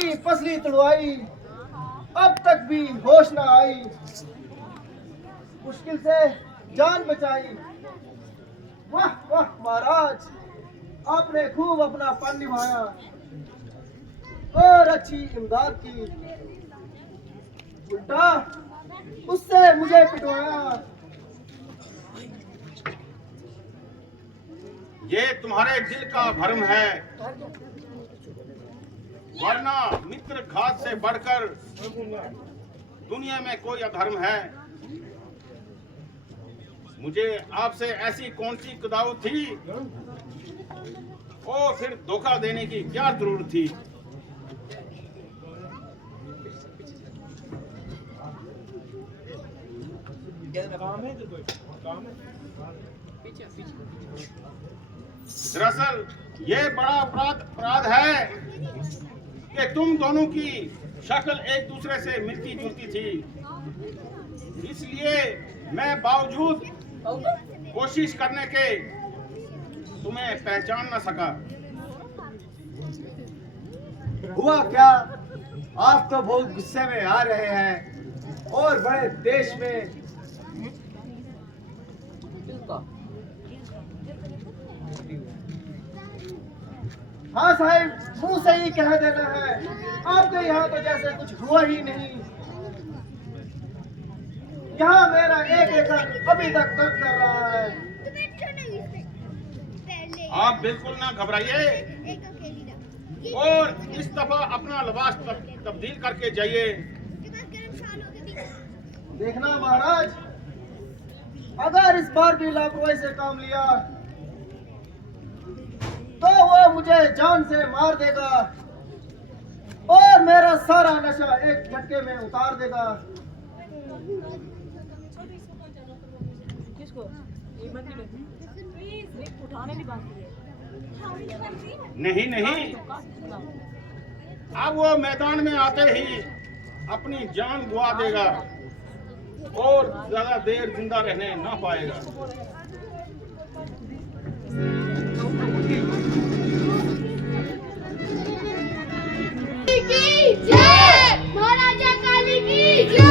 की पसली तुड़वाई, अब तक भी होश न आई। मुश्किल से जान बचाई। वाह वाह महाराज, आपने खूब अपना पन निभाया और अच्छी इमदाद की। उल्टा उससे मुझे पिटवाया। ये तुम्हारे दिल का भ्रम है, वरना मित्र घात से बढ़कर दुनिया में कोई अधर्म है। मुझे आपसे ऐसी कौन सी कुदाऊ थी और फिर धोखा देने की क्या जरूरत थी? दरअसल ये बड़ा अपराध है कि तुम दोनों की शक्ल एक दूसरे से मिलती जुलती थी, इसलिए मैं बावजूद कोशिश करने के तुम्हें पहचान न सका। हुआ क्या, आप तो बहुत गुस्से में आ रहे हैं और बड़े देश में। हाँ साहब, मुंह से ही कह देना है, आपके यहाँ तो जैसे कुछ हुआ ही नहीं। यहाँ मेरा एक एकड़ अभी तक दर्द कर रहा है। आप बिल्कुल ना घबराइए और इस दफा अपना लिबास तब्दील करके जाइए। देखना महाराज, अगर इस बार भी लापरवाही से काम लिया तो वो मुझे जान से मार देगा और मेरा सारा नशा एक झटके में उतार देगा। नहीं नहीं, अब वो मैदान में आते ही अपनी जान गवा देगा और ज्यादा देर जिंदा रहने ना पाएगा। की जय, महाराजा काली की जय,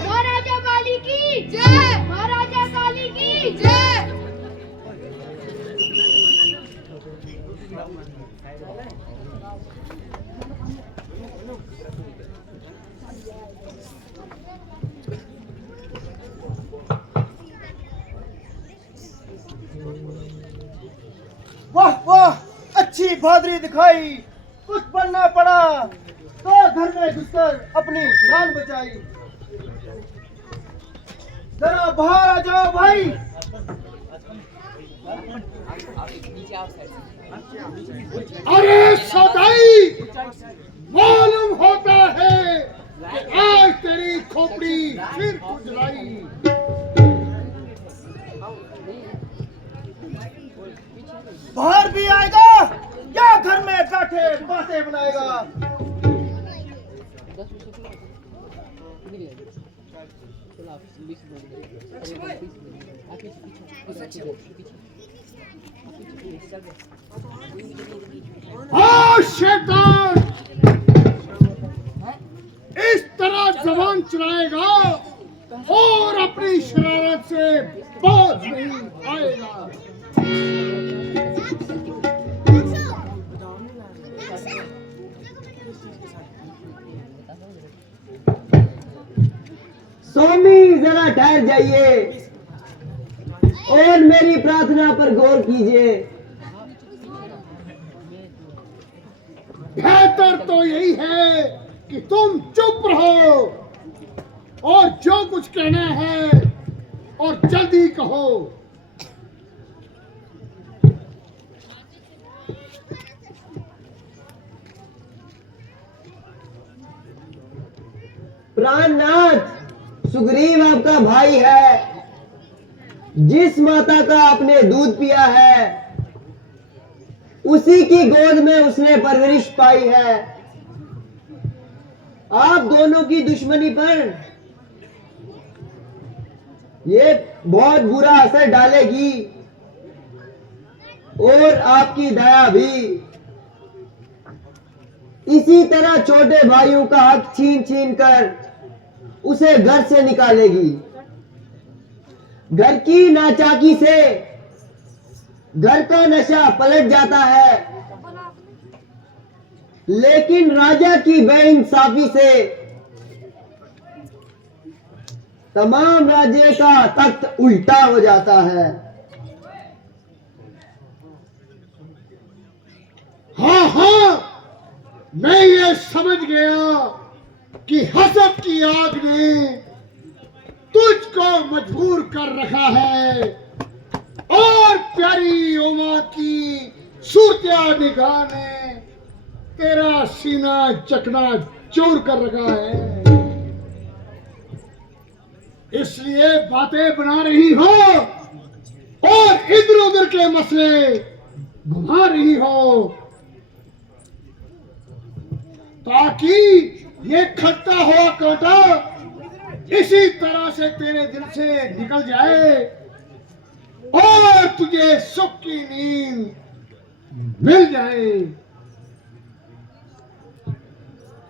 महाराजा काली की जय, महाराजा काली की जय। वाह वाह, अच्छी बहादुरी दिखाई। कुछ बनना पड़ा तो घर में घुसकर अपनी जान बचाई। जरा बाहर आ जाओ भाई। अरे सदाई, मालूम होता है कि आज तेरी खोपड़ी फिर खुजलाई। बाहर भी आएगा या घर में बैठे बातें बनाएगा। हाँ शैतान, इस तरह जबान चलाएगा और अपनी शरारत से बाज नहीं आएगा। स्वामी जरा ठहर जाइए और मेरी प्रार्थना पर गौर कीजिए। बेहतर तो यही है कि तुम चुप रहो और जो कुछ कहना है और जल्दी कहो। प्राणनाथ, सुग्रीव आपका भाई है। जिस माता का आपने दूध पिया है उसी की गोद में उसने परवरिश पाई है। आप दोनों की दुश्मनी पर ये बहुत बुरा असर डालेगी और आपकी दया भी। इसी तरह छोटे भाइयों का हक छीन छीन कर उसे घर से निकालेगी। घर की नाचाकी से घर का नशा पलट जाता है, लेकिन राजा की बेइंसाफी से तमाम राज्य का तख्त उल्टा हो जाता है। हाँ हाँ, मैं ये समझ गया कि हसद की आग ने तुझको मजबूर कर रखा है और प्यारी उमा की सूरतिया निगाह ने तेरा सीना चकना चूर कर रखा है, इसलिए बातें बना रही हो और इधर उधर के मसले घुमा रही हो, ताकि ये खट्टा हुआ कांटा इसी तरह से तेरे दिल से निकल जाए और तुझे सुख की नींद मिल जाए।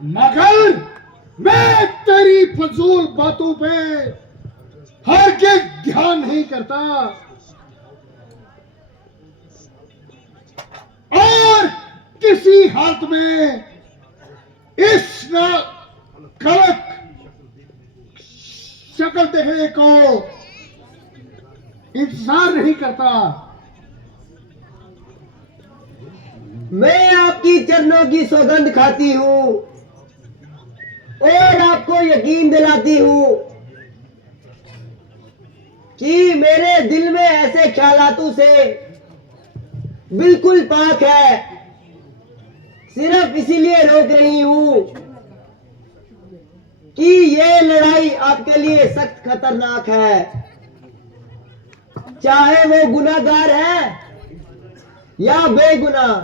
मगर मैं तेरी फजूल बातों पे हरगिज़ ध्यान नहीं करता और किसी हालत में इस गलत शक्ल देखने को इंतजार नहीं करता। मैं आपकी चरणों की सौगंध खाती हूँ और आपको यकीन दिलाती हूँ कि मेरे दिल में ऐसे ख्यालातों से बिल्कुल पाक है। सिर्फ इसीलिए रोक रही हूँ कि ये लड़ाई आपके लिए सख्त खतरनाक है, चाहे वो गुनाहगार है या बेगुनाह।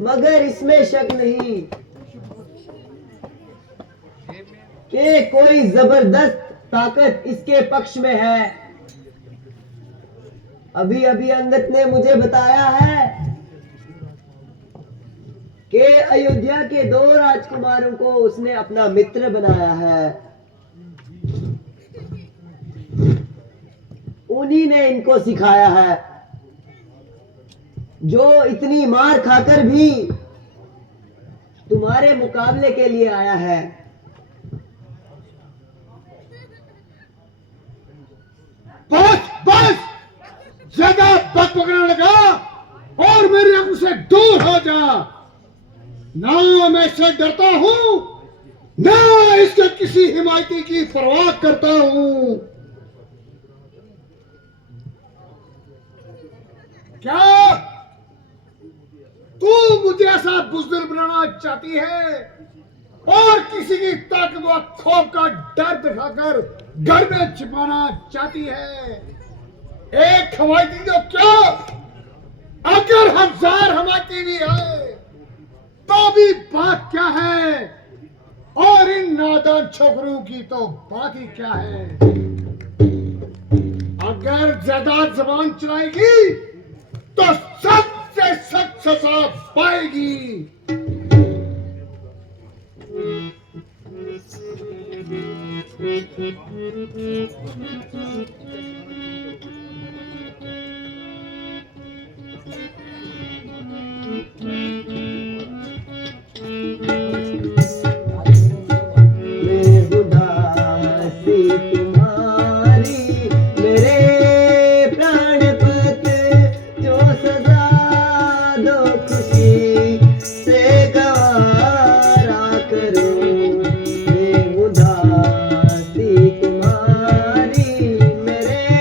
मगर इसमें शक नहीं कि कोई जबरदस्त ताकत इसके पक्ष में है। अभी अभी अंगद ने मुझे बताया है कि अयोध्या के 2 राजकुमारों को उसने अपना मित्र बनाया है। उन्हीं ने इनको सिखाया है, जो इतनी मार खाकर भी तुम्हारे मुकाबले के लिए आया है। बस बस, ज्यादा बक पकड़ने लगा और मेरी आंखों से दूर हो जा। ना मैं इससे डरता हूं, ना इसके किसी हिमायती की परवाह करता हूं। क्या तू मुझे ऐसा बुज़दिल बनाना चाहती है और किसी की ताकत व खौफ का डर दिखाकर घर में छिपाना चाहती है? एक हमायती तो क्या, अगर 1000 हमायती भी है तो भी बात क्या है, और इन नादान छोकरों की तो बात ही क्या है। अगर ज्यादा जबान चलाएगी तो सख्त से सख्त सजा पाएगी। तुम्हारी मेरे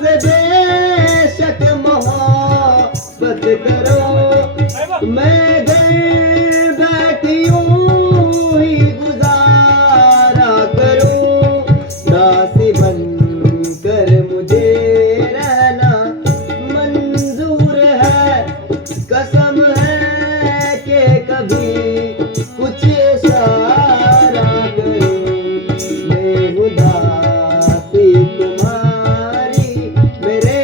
पास बेशक मोहब्बत करो, मैं घर बैठी यूं ही गुजारा करूं, दासी बनकर मुझे रहना मंजूर है, कसम है कि कभी कुछ इशारा करूं, मैं उदासी तुम्हारी मेरे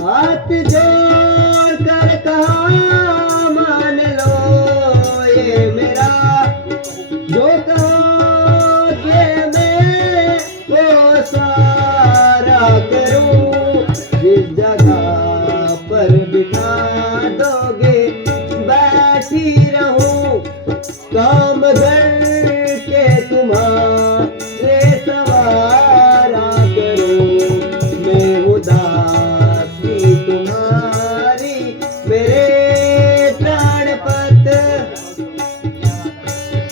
हाथ जोड़ कर कहा मान लो ये मेरा, जो कहो कि मैं वो सारा करूं, जिस जगह पर बिठा दोगे बैठी रहूं, काम घर के तुम्हारे सवारा करूं, मैं उदासी तुम्हारी मेरे प्राणपत।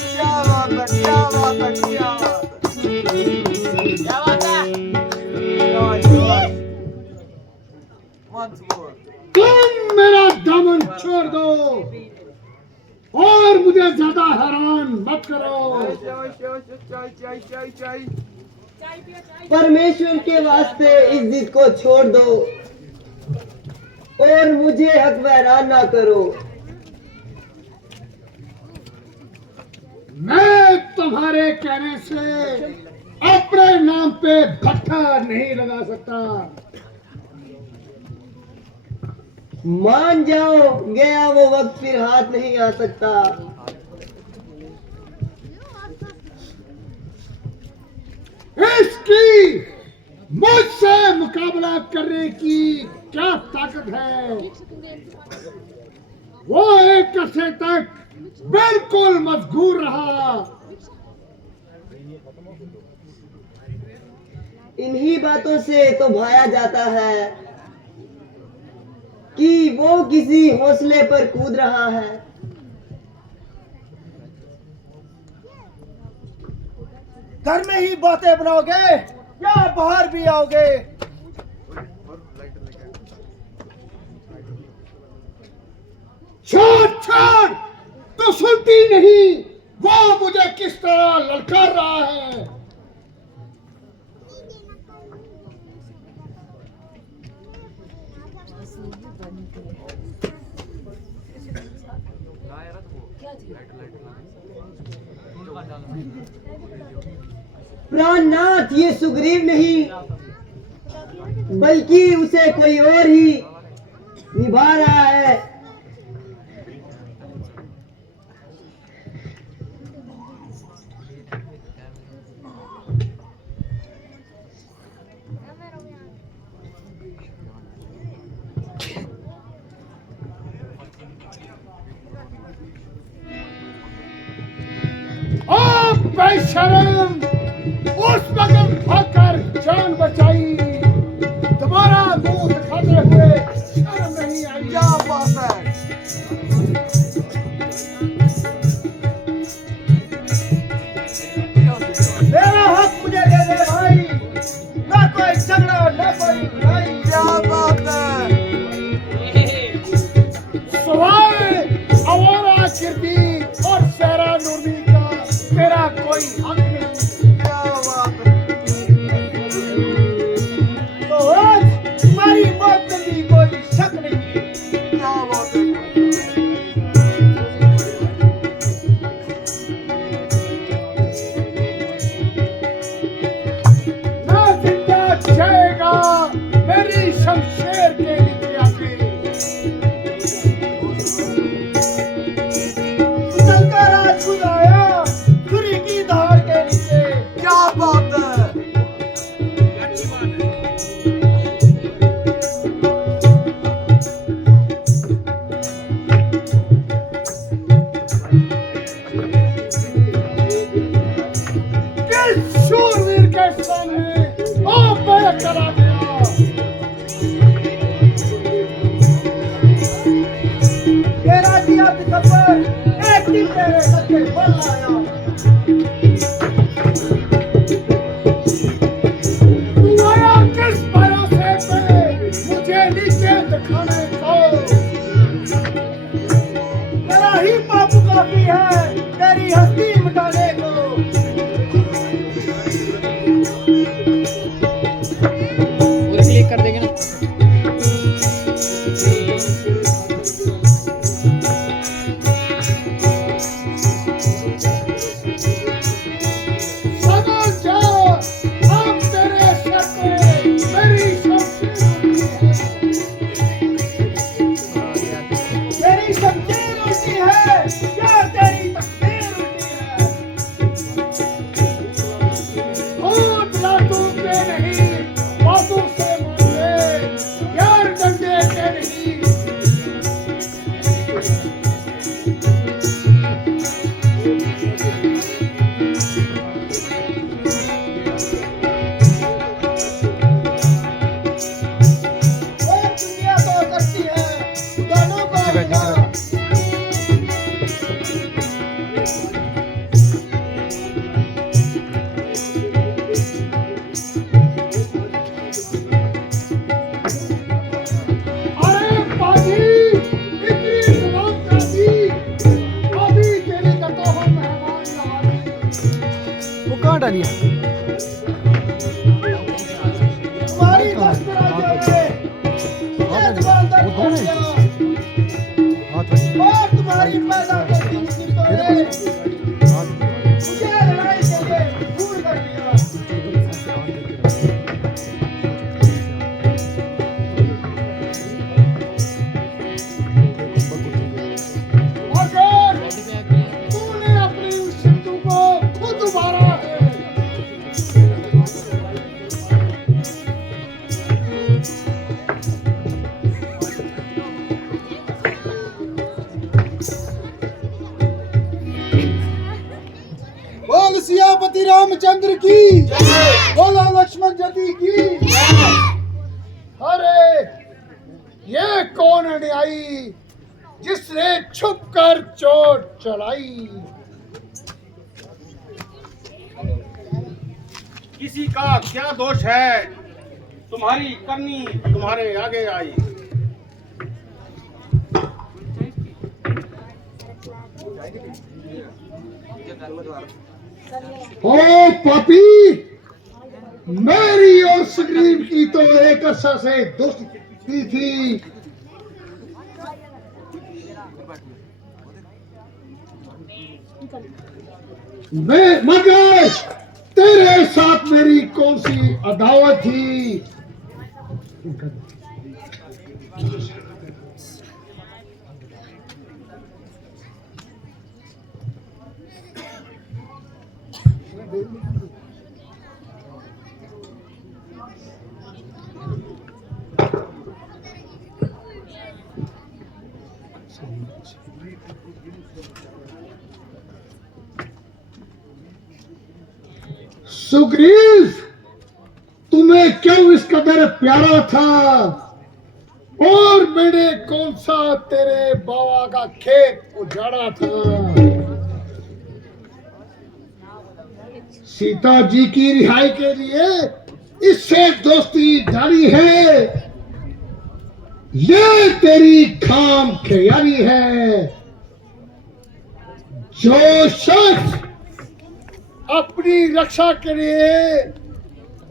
क्या बात है, क्या बात है, क्या बात है। तुम मेरा दामन छोड़ दो और मुझे ज्यादा हैरान मत करो। परमेश्वर के वास्ते इस जिद को छोड़ दो और मुझे हक वैरान ना करो। मैं तुम्हारे कहने से अपने नाम पे भट्ठा नहीं लगा सकता। मान जाओ, गया वो वक्त फिर हाथ नहीं आ सकता। इसकी मुझसे मुकाबला करने की क्या ताकत है? वो एक अरसे तक बिल्कुल मजबूर रहा। इन्हीं बातों से तो भाया जाता है कि वो किसी हौसले पर कूद रहा है। घर में ही बातें बनाओगे या बाहर भी आओगे? छोड़ छोड़, तो सुनती नहीं वो मुझे किस तरह ललकार रहा है। प्राणनाथ, ये सुग्रीव नहीं बल्कि उसे कोई और ही निभा रहा है। ओ बेशरम, उस बगल भागकर जान बचाई, तुम्हारा मुंह दिखाते हुए शर्म नहीं आई। क्या बात है? मेरा हक मुझे दे दे भाई, ना कोई झगड़ा ना कोई लड़ाई। क्या बात है? सवाए अवारा किरदी और सहरा नूरी का तेरा कोई हक नहीं। क्या बात है? तो आज तुम्हारी मौत में भी कोई शक नहीं। क्या बात है? ना जिंदा जाएगा मेरी शमशेर के नीचे आके। चलकर आज बुलाया छुरी की धार के नीचे। क्या बात है? किस शूरवीर के सामने आप बैठ करा गया? तेरा दिया दिखबर तेरे सच्चे बल आया। तू आया किस भरोसे पे मुझे नीचे दिखाने को? तेरा ही पाप काफी है तेरी हस्ती मिटाने को। क्लिक कर देंगे ना। समझ जा, अब तेरे सर पे मेरी तेरी शमशीर उल्टी है या तेरी तकदीर उल्टी है। होठ लातों के नहीं बातों से मांगे यार डंडे के नहीं। और दुनिया तो करती है दोनों को मिला। अरे पाजी इतनी जुबान काटी, अभी तेरे का तो हम मेहमान नवाजी। वो कहाँ डालिया? तुम्हारी मस्त राजा ने जबान तक पहुंच गया और तुम्हारी पैदा करती मुसीबतों ने मुझे लड़ाई के लिए मजबूर कर दिया। मगर तूने अपनी उस सिंधु को खुद मारा है। बोल सियापति रामचंद्र की, बोला लक्ष्मण जति की। अरे ये कौन अन्यायी जिसने छुप कर चोट चलाई? किसी का क्या दोष है, तुम्हारी करनी तुम्हारे आगे आई। ओ पापी, मेरी और सुग्रीव की तो एक अर्सा से दोस्ती थी। मगर तेरे साथ मेरी कौन सी अदावत थी? सुग्रीव, तुम्हें क्यों इस कदर प्यारा था और मैंने कौन सा तेरे बाबा का खेत उजाड़ा था? सीता जी की रिहाई के लिए इससे दोस्ती जारी है, ये तेरी खाम ख्याली है। जो शख्स अपनी रक्षा के लिए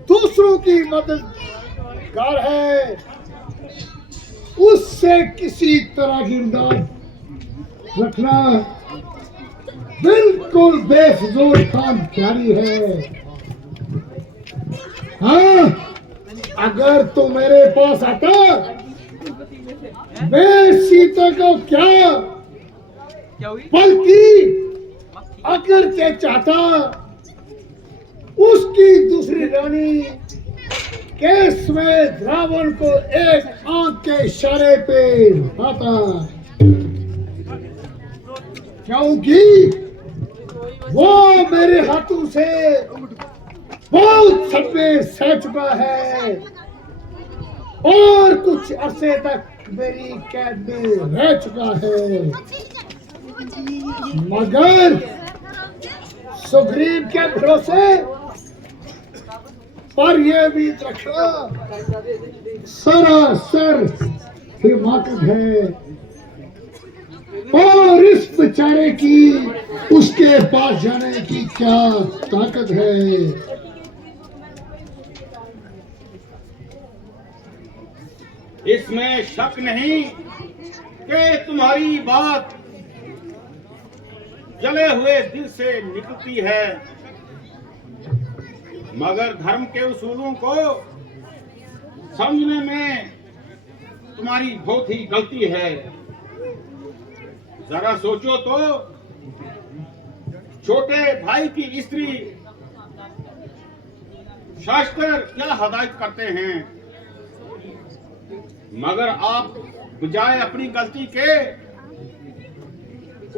दूसरों की मददगार है, उससे किसी तरह की इमदाद रखना बिल्कुल बेफजूल काम जारी है। हाँ, अगर तू मेरे पास आता, मैं सीता को क्या बल्कि अगर ते चाहता उसकी दूसरी रानी के समेत रावण को एक आंख के इशारे पे आता, क्योंकि वो मेरे हाथों से बहुत सपने सह चुका है और कुछ अरसे तक मेरी कैद में रह चुका है। मगर सुग्रीव के भरोसे पर यह भी रखना सरासर हिमाकत है और इस बेचारे की उसके पास जाने की क्या ताकत है। इसमें शक नहीं कि तुम्हारी बात जले हुए दिल से निकलती है, मगर धर्म के उसूलों को समझने में तुम्हारी बहुत ही गलती है। जरा सोचो तो, छोटे भाई की स्त्री शास्त्र क्या हदायत करते हैं, मगर आप बजाय अपनी गलती के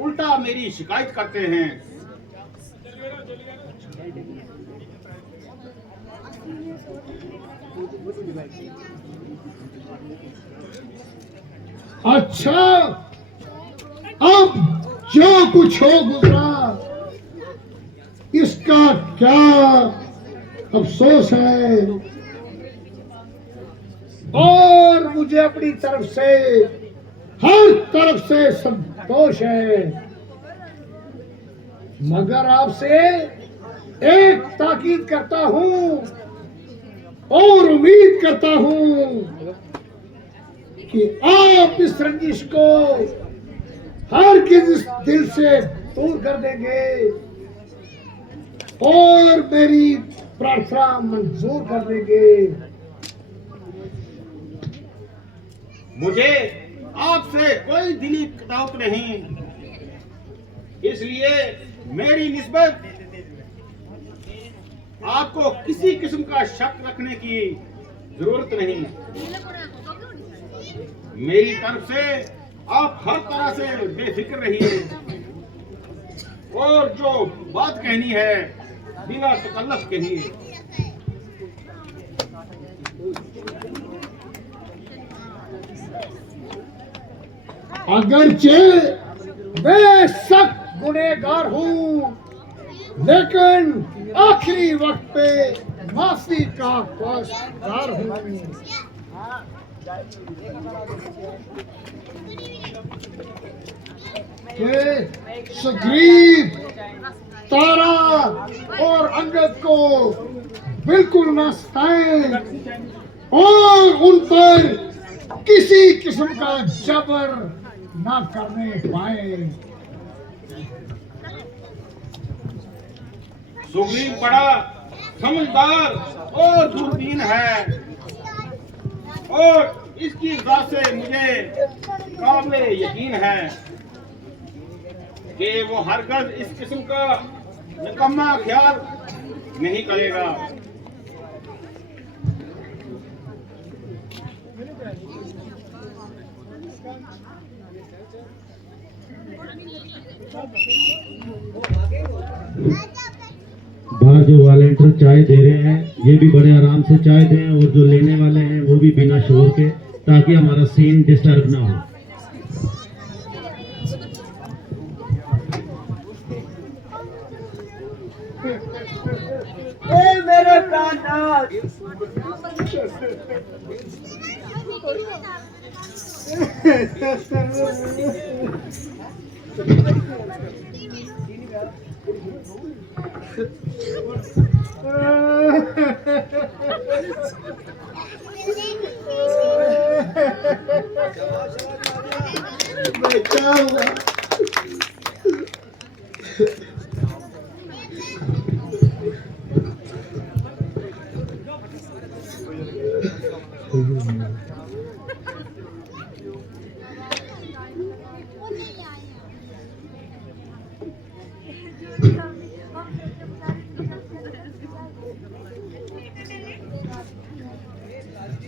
उल्टा मेरी शिकायत करते हैं। अच्छा, अब जो कुछ हो गुजरा इसका क्या अफसोस है, और मुझे अपनी तरफ से हर तरफ से संतोष है, मगर आपसे एक ताकीद करता हूं और उम्मीद करता हूं कि आप इस रंजिश को हर किस दिल से दूर कर देंगे और मेरी प्रार्थना मंजूर कर देंगे। मुझे आपसे कोई दिली कतावत नहीं, इसलिए मेरी निस्बत आपको किसी किस्म का शक रखने की जरूरत नहीं। मेरी तरफ से आप हर तरह से बेफिक्र रहिए और जो बात कहनी है बिना तकल्लुफ कहिए। अगरचे बेशक गुनहगार हूं, लेकिन आखिरी वक्त पे माफी का पासदार हूं। कि सुग्रीव, तारा और अंगद को बिल्कुल न सताएं और उन पर किसी किस्म का जबर न करने पाए। सुग्रीव बड़ा समझदार और दूरबीन है और इसकी वजह से मुझे काबिल यकीन है कि वो हरगज इस किस्म का निकम्मा ख्याल नहीं करेगा। बाहर जो वॉलंटियर चाय दे रहे हैं ये भी बड़े आराम से चाय दें और जो लेने वाले हैं वो भी बिना शोर के, ताकि हमारा सीन डिस्टर्ब ना हो। ए मेरे प्राणनाथ,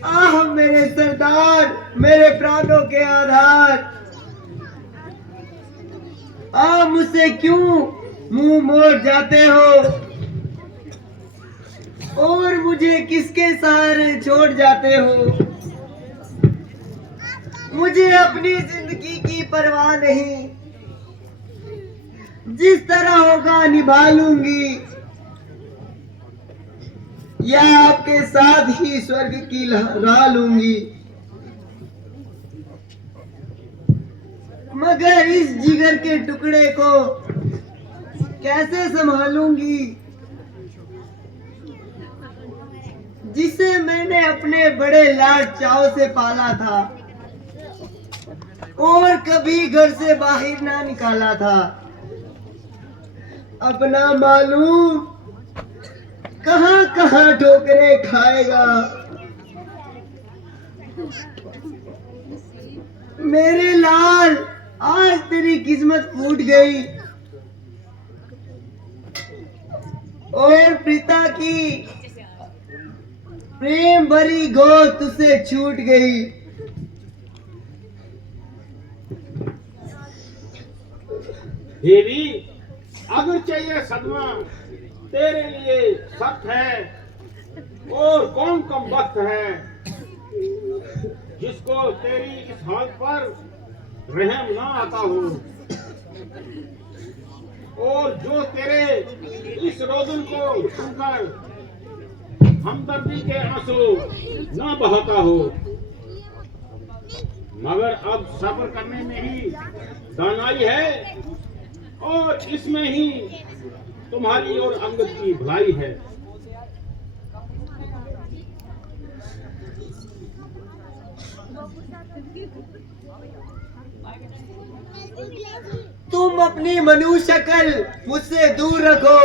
आह मेरे सरदार, मेरे प्राणों के आधार, आप मुझसे क्यों मुंह मोड़ जाते हो और मुझे किसके सहारे छोड़ जाते हो? मुझे अपनी जिंदगी की परवाह नहीं, जिस तरह होगा निभा लूंगी, या आपके साथ ही स्वर्ग की राह लूंगी। मगर इस जिगर के टुकड़े को कैसे संभालूंगी, जिसे मैंने अपने बड़े लाड चाव से पाला था और कभी घर से बाहर ना निकाला था। अपना मालूम कहां कहां ठोकरे खाएगा। मेरे लाल, आज तेरी किस्मत फूट गई और पिता की प्रेम भरी गोद तुझसे छूट गई। देवी, अगर चाहिए सदमा तेरे लिए सख्त है, और कौन कम वक्त है जिसको तेरी इस हाल पर रहम ना आता हो, और जो तेरे इस रोदन को सुनकर हमदर्दी के आंसू ना बहाता हो। मगर अब सब्र करने में ही दानाई है, और इसमें ही तुम्हारी और अंगद की भलाई है। तुम अपनी मनु शक्ल मुझसे दूर रखो।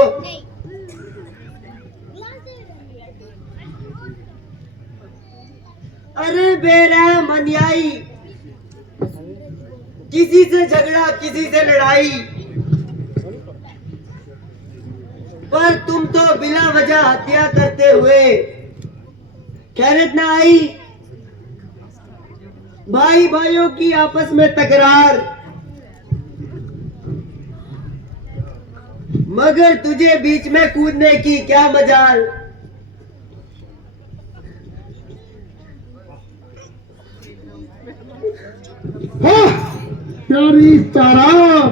अरे बेरहम अन्यायी, किसी से झगड़ा किसी से लड़ाई, पर तुम तो बिना वजह हत्या करते हुए खैरत ना आई। भाई भाइयों की आपस में तकरार, मगर तुझे बीच में कूदने की क्या मजाल। प्यारी तारा,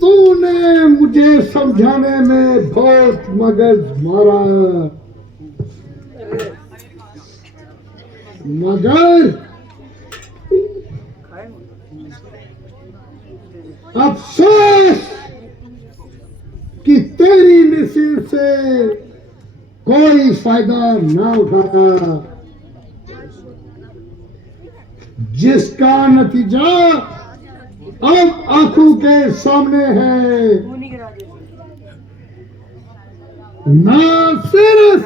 तूने मुझे समझाने में बहुत मगज मारा, मगर अफसोस कि तेरी नसीब से कोई फायदा ना उठाया, जिसका नतीजा अब आंखों के सामने है। ना सिर्फ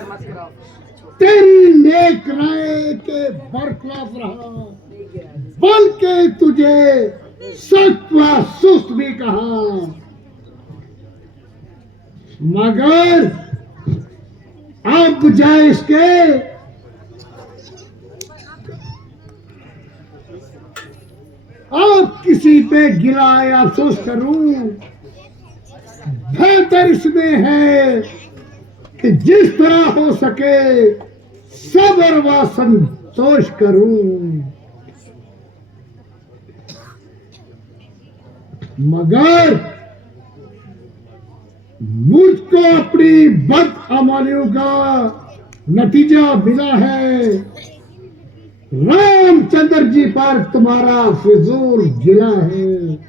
तेरी नेक राय के बरखलाफ रहा, बल्कि तुझे सख्त व सुस्त भी कहा। मगर अब बजाय इसके अब किसी पे गिला या अफसोस करूं, बेहतर इसमें है कि जिस तरह हो सके सब्र व संतोष करूं। मगर मुझको अपनी बदअमलियों का नतीजा मिला है। रामचंद्र जी पर तुम्हारा फिजूल गिला है।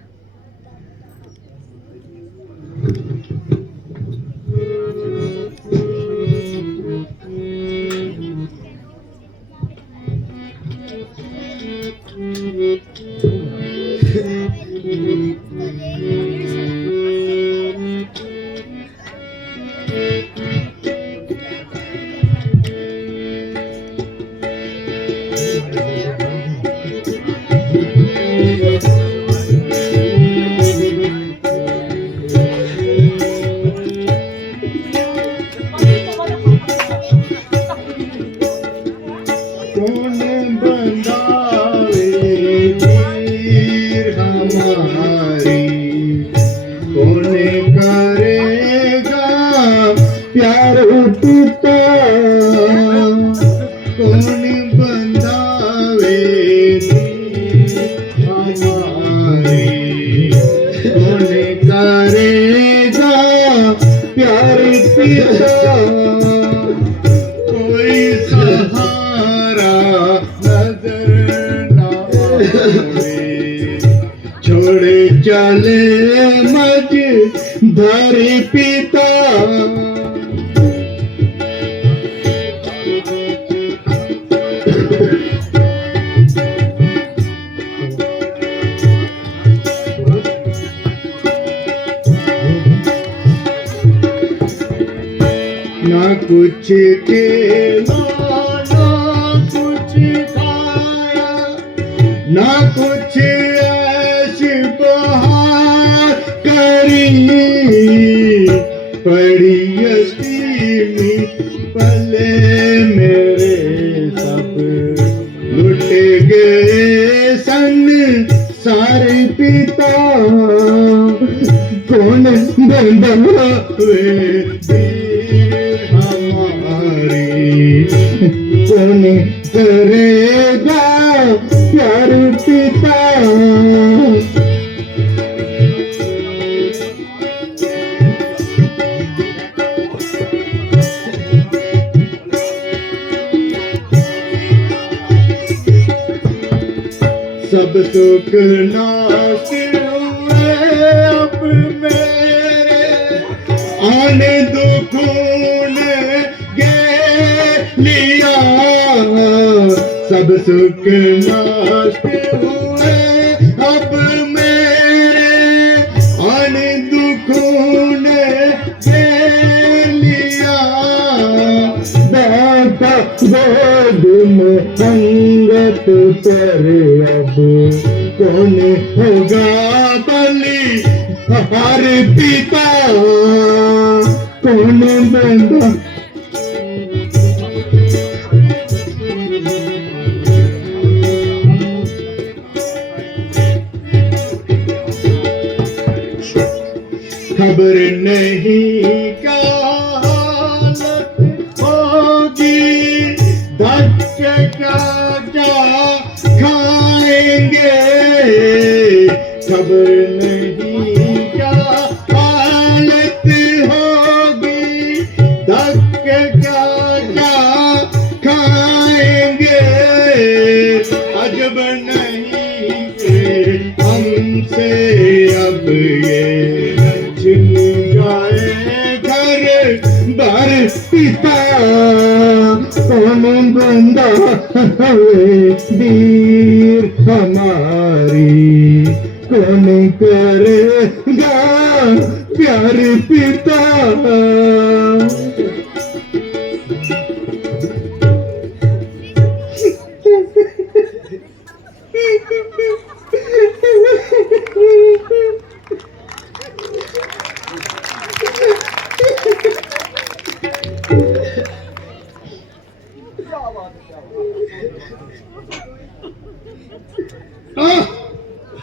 प्यार टूटा कौन बंदावे हमारी, कौन मझधारी पिता। ना कुछ खेला ना कुछ खाया, ना कुछ ऐश बहार करी, पड़ी यतीमी पले मेरे सब लुट गए सन सारे पिता। कौन बंधवे हमारी, कौन करेगा प्यार पिता। सब सुख नाश हुए अब मेरे, आने दुखों ने गे लिया। सब सुख नाश हुए अब मेरे, आने दुखों ने गे लिया। बैठा गोद में संगत पर अब कौन होगा बलि हर पिता। कौन बंदा खबर नहीं क्या हालत होगी, धक्के क्या क्या खाएंगे। खबर नहीं क्या हालत होगी, धक्के क्या क्या खाएंगे। अजब नहीं कि हमसे अब ये छिन जाए घर बार पिता। कौन बंदा वीर हमारी, कौन करेगा प्यार पिता।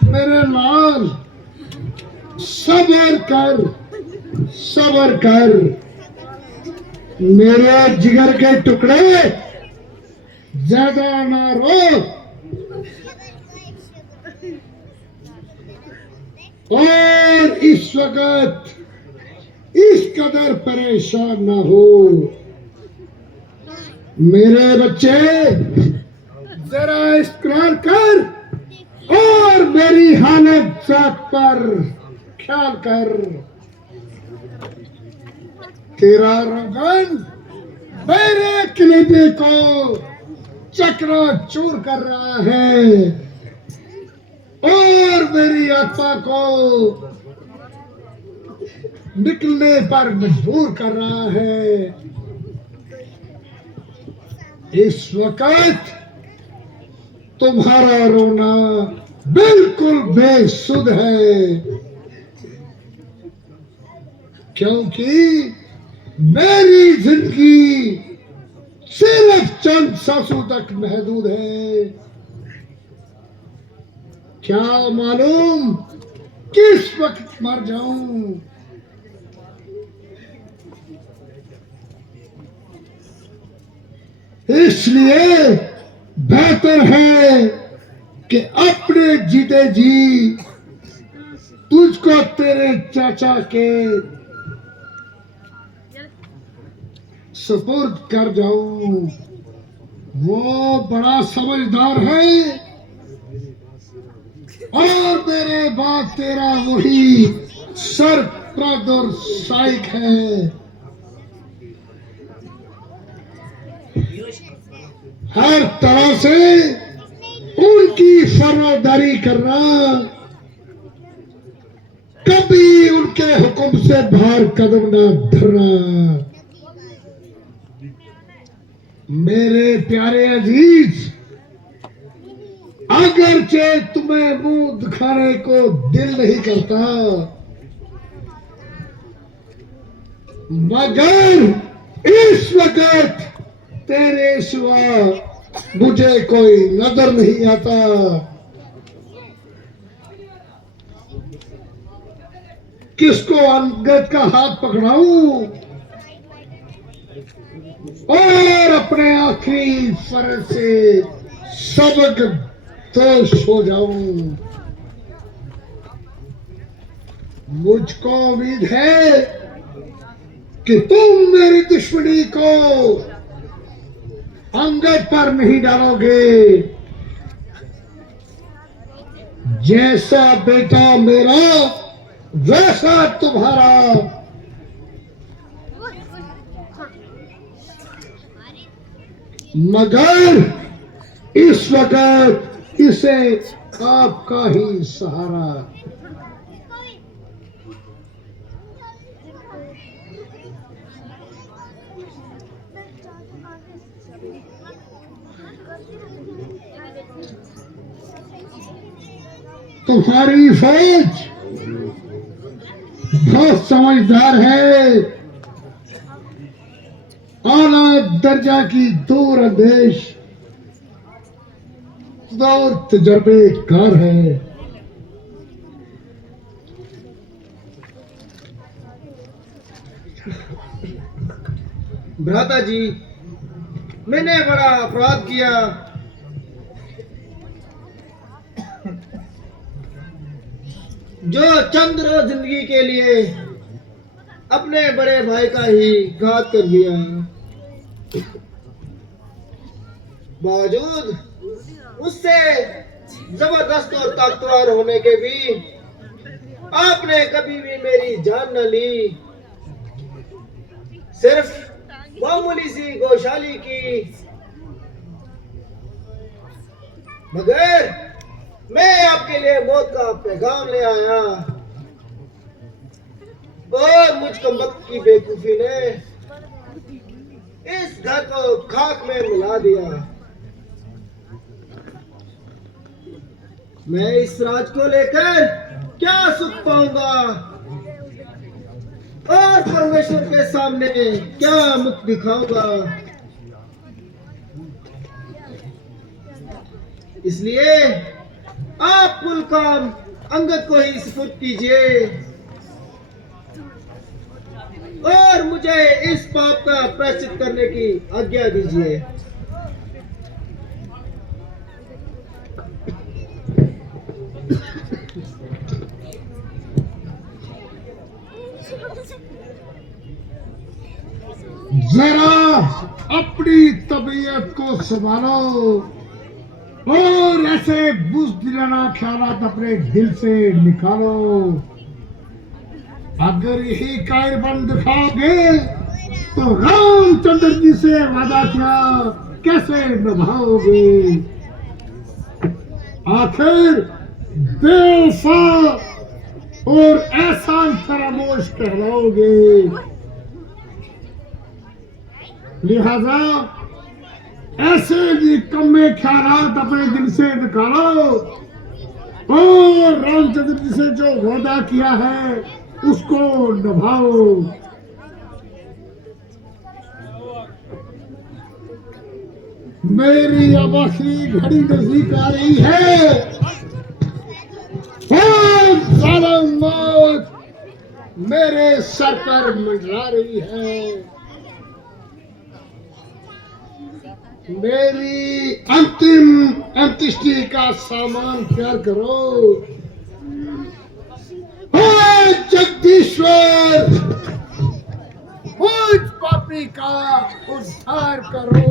मेरे लाल सबर कर, सबर कर मेरे जिगर के टुकड़े, ज्यादा ना रो। और इस वक्त इस कदर परेशान ना हो मेरे बच्चे। जरा इस्तेमाल कर और मेरी हालत जात पर ख्याल कर। तेरा रोगन मेरे कलेजे को चकनाचूर कर रहा है और मेरी आत्मा को निकलने पर मजबूर कर रहा है। इस वक्त तुम्हारा रोना बिल्कुल बेसुध है, क्योंकि मेरी जिंदगी सिर्फ चंद सांसों तक महदूद है। क्या मालूम किस वक्त मर जाऊं। इसलिए बेहतर है कि अपने जीते जी तुझको तेरे चाचा के सुपुर्द कर जाऊं। वो बड़ा समझदार है और मेरे बाद तेरा वही सरप्रद और साइक है। हर तरह से उनकी फरमाबरदारी करना, कभी उनके हुक्म से बाहर कदम न धरना। मेरे प्यारे अजीज, अगरचे तुम्हें मुंह दिखाने को दिल नहीं करता, मगर इस वक्त तेरे सिवा मुझे कोई नजर नहीं आता। किसको अंगद का हाथ पकड़ाऊं और अपने आखिरी फर्ज से सबक दोष हो जाऊं। मुझको उम्मीद है कि तुम मेरी दुश्मनी को अंगद पर नहीं डालोगे। जैसा बेटा मेरा वैसा तुम्हारा। मगर इस वक्त इसे आपका ही सहारा। तुम्हारी फौज बहुत समझदार है, आला दर्जा की दूर अंदेश और तजर्बेकार है। भ्राता जी, मैंने बड़ा अपराध किया। जो चंद रोज जिंदगी के लिए अपने बड़े भाई का ही घात कर दिया। बावजूद उससे जबरदस्त और ताकतवर होने के भी आपने कभी भी मेरी जान न ली। सिर्फ मामूली सी गौशाली की, मगर मैं आपके लिए मौत का पैगाम ले आया और मुझ कमबख्त की बेवकूफी ने इस घर को खाक में मिला दिया। मैं इस राज को लेकर क्या सुख पाऊंगा और परमेश्वर के सामने क्या मुख दिखाऊंगा। इसलिए आप कुल काम अंगद को ही सुपुर्द कीजिए और मुझे इस पाप का प्रायश्चित करने की आज्ञा दीजिए। जरा अपनी तबीयत को संभालो और ऐसे बुज़दिलाना ख्यालात अपने दिल से निकालो। अगर यही कायरपन दिखाओगे तो रामचंद्र जी से वादा किया कैसे निभाओगे। आखिर बेवफा और एहसान फरामोश कहलाओगे। लिहाजा ऐसे निकम्मे ख्यालात अपने दिल से निकालो और रामचंद्र जी से जो वादा किया है उसको निभाओ। मेरी अब आखिरी घड़ी नजदीक आ रही है और जालिम मौत मेरे सर पर मंडरा रही है। मेरी अंतिम अंत्येष्टि का सामान तैयार करो। हे जगदीश्वर, मुझ पापी का उद्धार करो।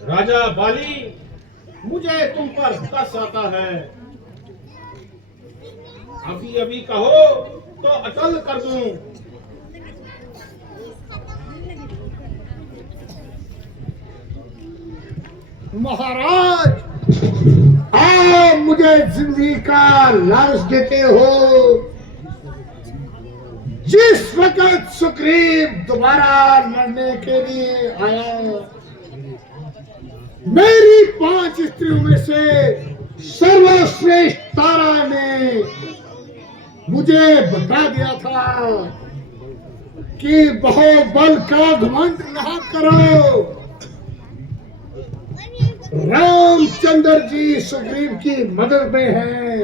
राजा बाली, मुझे तुम पर तरस आता है। अभी अभी कहो तो अटल कर दूं। महाराज, आप मुझे जिंदगी का लालच देते हो। जिस वक्त सुग्रीव दोबारा लड़ने के लिए आया, मेरी 5 स्त्रियों में से सर्वश्रेष्ठ तारा ने मुझे बता दिया था कि बाहुबल का घमंड ना करो। रामचंद्र जी सुग्रीव की मदद में हैं।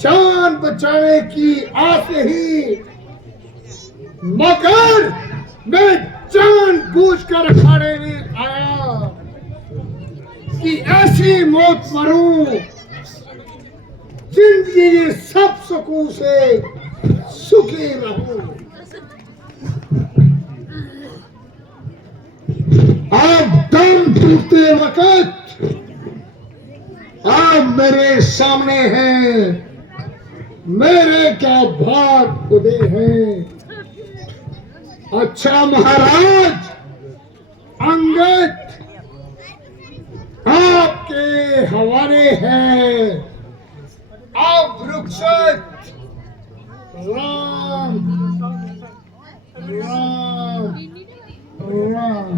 जान बचाने की आस नहीं, मगर मैं जान बूझ कर अखाड़े में आया कि ऐसी मौत मरूं जिंदगी के सब सुकून से सुखी रहूं। आप दम टूटते वक्त आप मेरे सामने हैं, मेरे क्या भाग खुदे हैं। अच्छा महाराज अंगद, आपके हवाले हैं। आप रुखसत राम राम राम।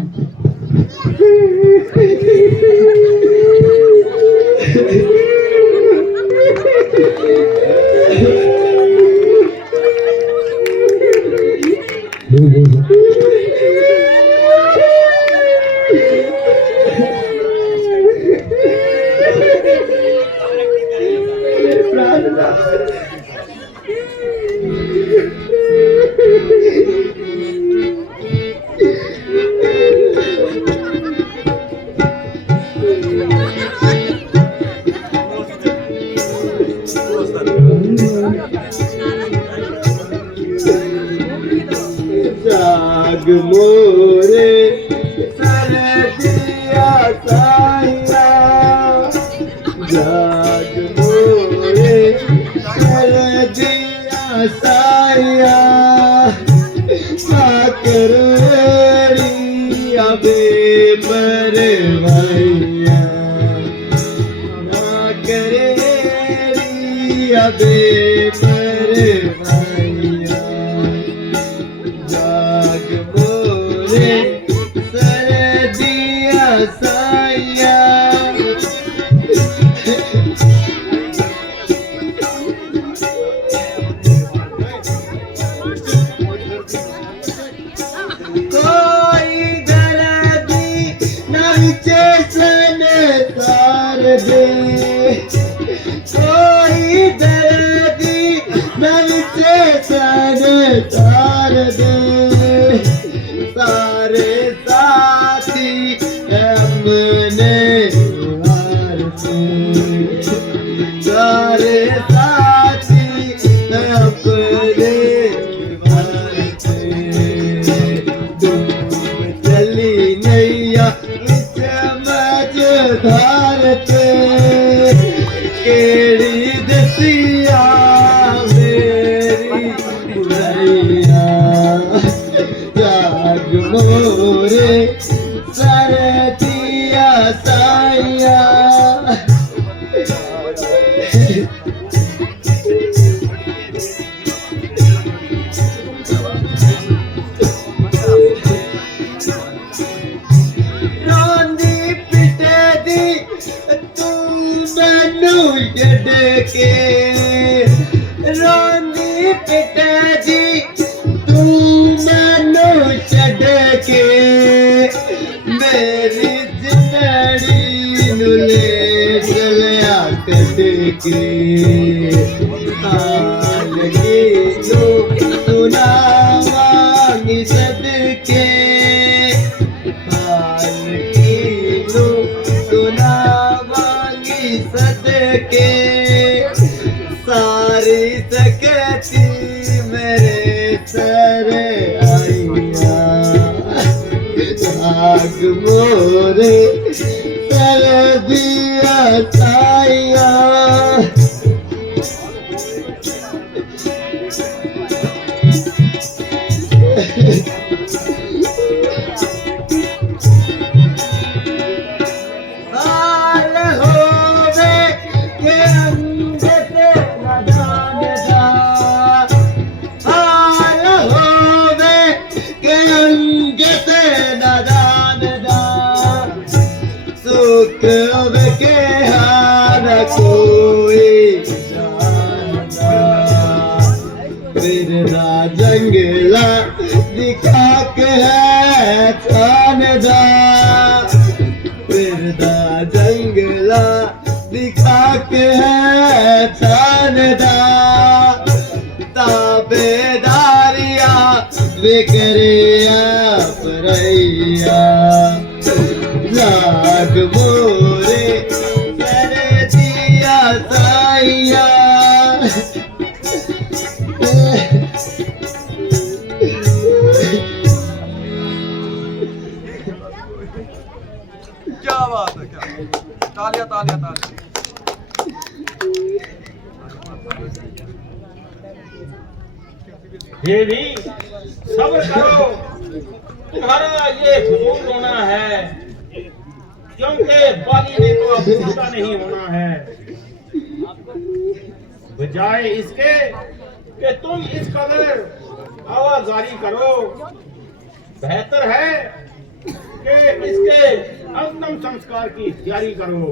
जाग मोरे सरदिया साया, जाग मोरे सरदिया साया, साकर अबे मरे भैया, ना करे अबे मरे भैया। जाग मोरे सरदिया साया, कोई दर्दी नीचे संसार दे, कोई दर्दी नीचे संसार दे। सारे साथी हमने हार से, सारे साथी अपने हार से। डूब चली नैया इस मझधार पे, केड़ी दसिया मेरी भैया। जाग मोरे सरदिया साया, रोंदी पिटे दी तू मैनू छड्ड के, रोंदी पिटे दी तू मैनू छड्ड के। मेरी जिंदड़ी नू ले चलिया कट के, हाल गीतों सुनावांगी सदके, हाल गीतों सुनावांगी सदके। सारी सकती मेरे सर आइया, लाग मोरे कर दिया साया हाल होवे के अंधे पे न जाने दा हाल होवे के अंधे पे न जाने दा सुख होवे के हार कोई जानदा फिर ना जंगला दिखा के है थानेदा फिरदा जंगला दिखा के है थानेदा ताबेदारिया विकरे परैया लाग मोरे कर दिया साइया क्या बात है, क्या तालियां तालियां तालियां। देवी सब्र करो, तुम्हारा ये हुजूर रोना है क्योंकि बाली ने तो अब जिंदा नहीं होना है। बजाय इसके कि तुम इस कदर आवाजारी करो, बेहतर है कि इसके अंतिम संस्कार की तैयारी करो।